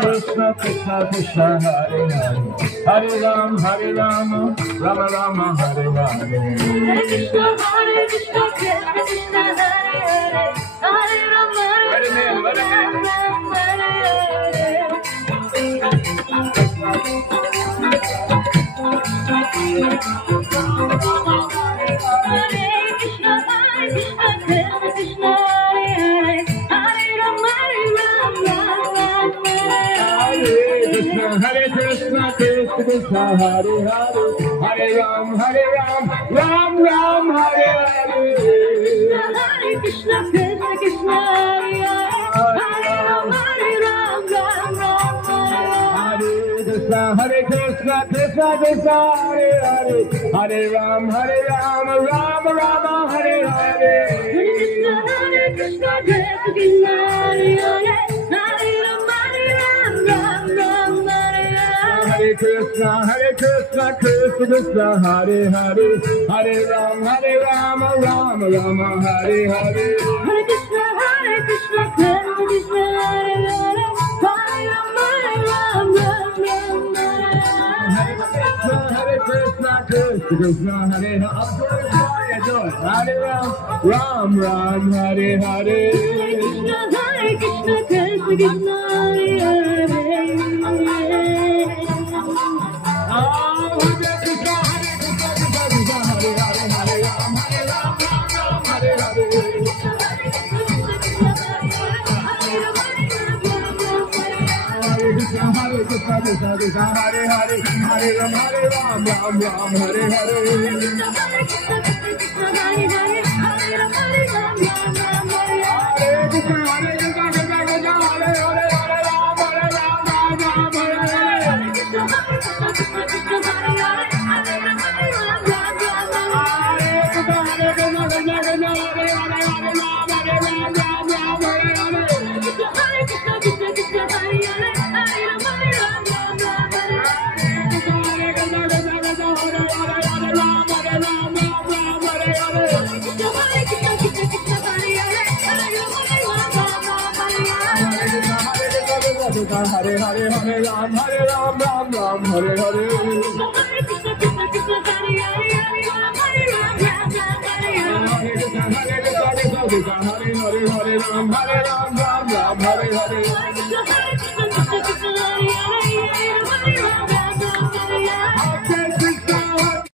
Krishna, Krishna Krishna, Hare Hare, Hare Rama, Rama Rama, Hare Hare. Hare Krishna, Krishna Krishna, Hare Hare, Hare Rama, Rama Rama, Hare Hare Krishna, Krishna Krishna, Hare Hare, Hare Ram, Ram Ram, Hare Hare. Hare Krishna, Krishna Krishna, Hare Ram, Ram Ram, Hare Krishna, Hare Krishna, Krishna Krishna, Hare Hare, Hare Ram, Ram Ram, Hare Hare. Hare Krishna, Krishna Krishna, Hare Hare, Hare Ram, Ram Ram, Hare Krishna, Krishna Krishna, Hare Hare, Hare Ram, Ram Ram, Hare Hare. Hare Krishna, Krishna Krishna, Hare Hare, Hare Ram, Ram Ram, Hare Krishna, Krishna Hare Hare, Hare Ram, Ram, Hare Hare. Hare Krishna, Krishna, Hare Hare. Hare Krishna, Hare Hare, Hare Ram, Ram, Hare Hare. Hare Hare, Hare Ram, Ram Ram, Hare Hare.